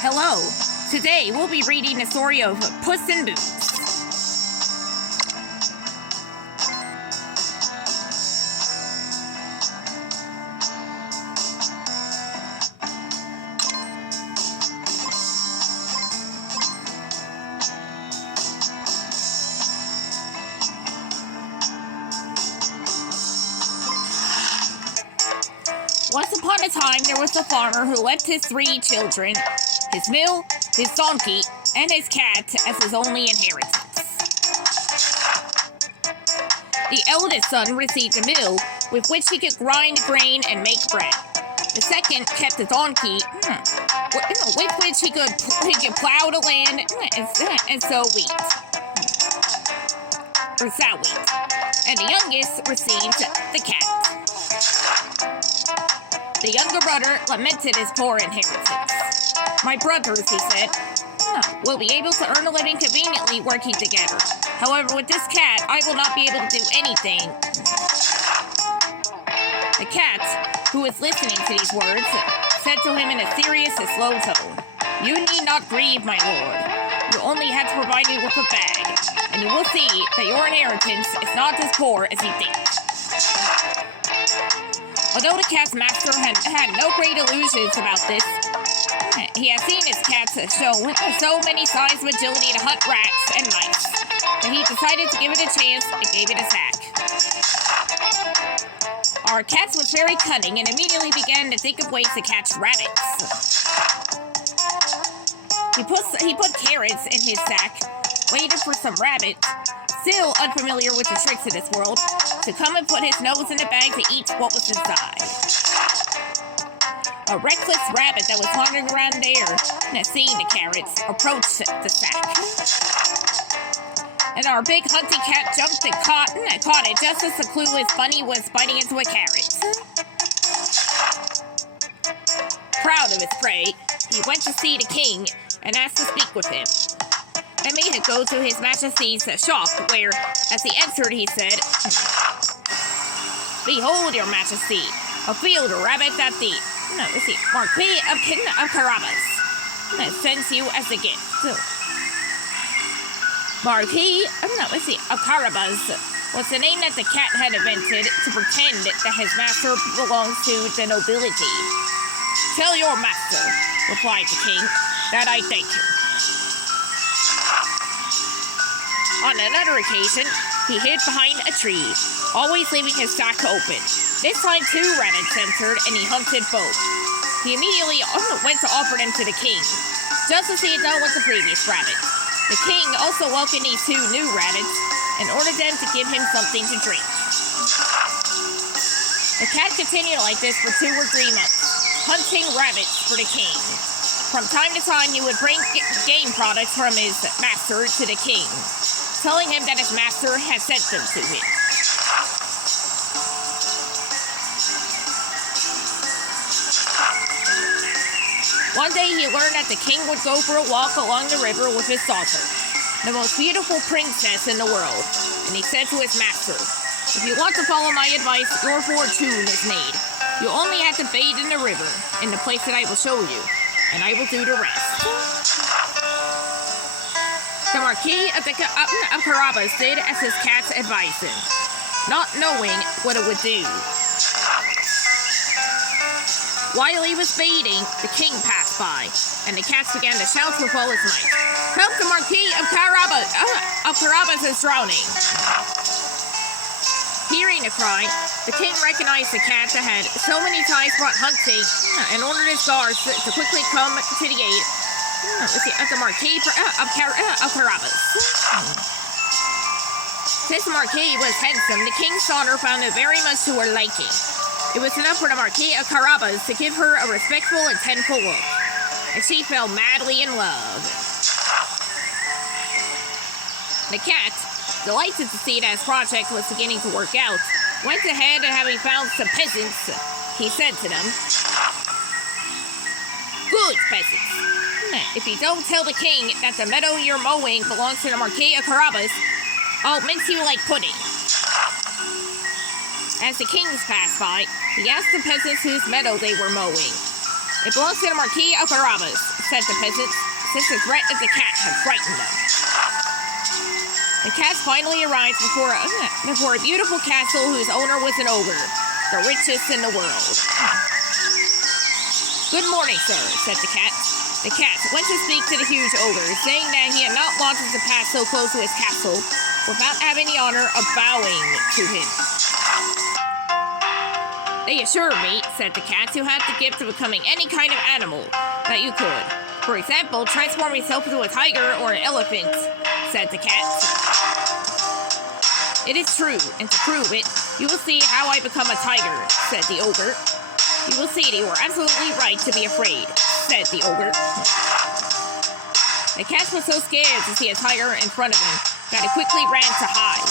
Hello. Today we'll be reading the story of Puss in Boots. Once upon a time, there was a farmer who left his 3 children, his mill, his donkey, and his cat as his only inheritance. The eldest son received a mill with which he could grind grain and make bread. The second kept a donkey, with which he could plow the land and sow wheat. And the youngest received the cat. The younger brother lamented his poor inheritance. "My brothers," he said, "will be able to earn a living conveniently working together. However, with this cat, I will not be able to do anything." The cat, who was listening to these words, said to him in a serious and slow tone, "You need not grieve, my lord. You only had to provide me with a bag, and you will see that your inheritance is not as poor as you think." Although the cat's master had no great illusions about this, he had seen his cats show so many signs of agility to hunt rats and mice that he decided to give it a chance and gave it a sack. Our cat was very cunning and immediately began to think of ways to catch rabbits. He put carrots in his sack, waited for some rabbits, still unfamiliar with the tricks of this world, to come and put his nose in the bag to eat what was inside. A reckless rabbit that was wandering around there, seeing the carrots, approached the sack. And our big hunting cat jumped and caught it just as the clueless bunny was biting into a carrot. Proud of his prey, he went to see the king and asked to speak with him, and made him go to his majesty's shop, where, as he entered, he said, "Behold, your majesty, a field rabbit that the Marquis of Carabas sends you as a gift." Marquis of Carabas was the name that the cat had invented to pretend that his master belongs to the nobility. "Tell your master," replied the king, "that I thank him." On another occasion, he hid behind a tree, always leaving his sack open. This time 2 rabbits entered, and he hunted both. He immediately went to offer them to the king, just as he had done with the previous rabbits. The king also welcomed these 2 new rabbits and ordered them to give him something to drink. The cat continued like this for 2 or 3 months, hunting rabbits for the king. From time to time, he would bring game products from his master to the king, telling him that his master had sent them to him. One day he learned that the king would go for a walk along the river with his daughter, the most beautiful princess in the world, and he said to his master, "If you want to follow my advice, your fortune is made. You only have to bathe in the river, in the place that I will show you, and I will do the rest." The Marquis of Carabas did as his cat advised him, not knowing what it would do. While he was bathing, the king passed by, and the cat began to shout with all his might, "Help, the Marquis of Carabas is drowning!" Hearing the cry, the king recognized the cat that had so many times brought hunting and ordered his guards to quickly come to the aid of the Marquis of Carabas. Since the Marquis was handsome, the king's daughter found it very much to her liking. It was enough for the Marquis of Carabas to give her a respectful and tender look, and she fell madly in love. The cat, delighted to see that his project was beginning to work out, went ahead and having found some peasants, he said to them, "Good peasants, if you don't tell the king that the meadow you're mowing belongs to the Marquis of Carabas, I'll mince you like pudding." As the kings passed by, he asked the peasants whose meadow they were mowing. It belongs to the Marquis of Carabas, said the peasants, since the threat of the cat had frightened them. The cats finally arrived before a beautiful castle whose owner was an ogre, the richest in the world. Good morning, sir, said the cat. The cat went to speak to the huge ogre, saying that he had not wanted to pass so close to his castle without having the honor of bowing to him. They assured me, said the cat, you had the gift of becoming any kind of animal that you could. For example, transform yourself into a tiger or an elephant, said the cat. It is true, and to prove it, you will see how I become a tiger, said the ogre. You will see that you are absolutely right to be afraid, said the ogre. The cat was so scared to see a tiger in front of him that it quickly ran to hide.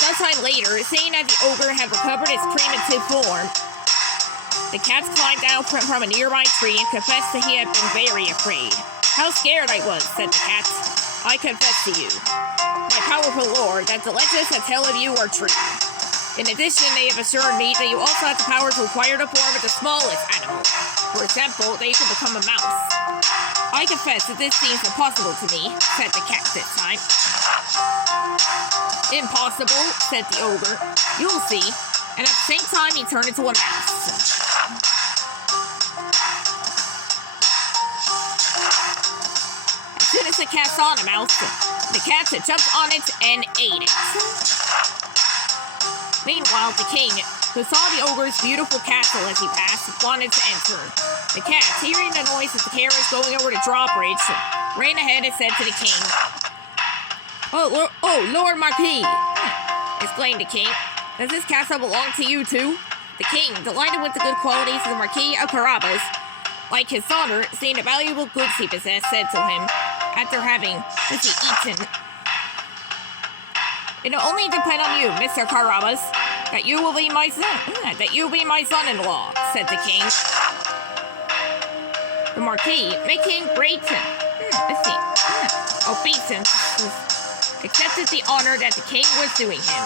Sometime later, seeing that the ogre had recovered its primitive form, the cat climbed down from a nearby tree and confessed that he had been very afraid. How scared I was, said the cat. I confess to you, my powerful lord, that the legends I tell of you are true. In addition, they have assured me that you also have the power to acquire the form of the smallest animal. For example, that you can become a mouse. I confess that this seems impossible to me, said the cat this time. Impossible, said the ogre. You'll see. And at the same time, he turned into a mouse. As soon as the cat saw the mouse, the cat jumped on it and ate it. Meanwhile, the king, who saw the ogre's beautiful castle as he passed, wanted to enter. The cat, hearing the noise of the carriage going over the drawbridge, ran ahead and said to the king, Oh, Lord Marquis, exclaimed the king, does this castle belong to you too? The king, delighted with the good qualities of the Marquis of Carabas, like his daughter, seeing the valuable goods he possessed, said to him, after having eaten, it will only depend on you, Mr. Carabas, that you will be my son-in-law, said the king. The Marquis, making great obeisance, accepted the honor that the king was doing him,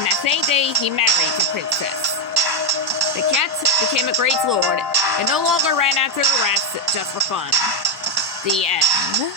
and that same day he married the princess. The cat became a great lord, and no longer ran after the rats just for fun. The end.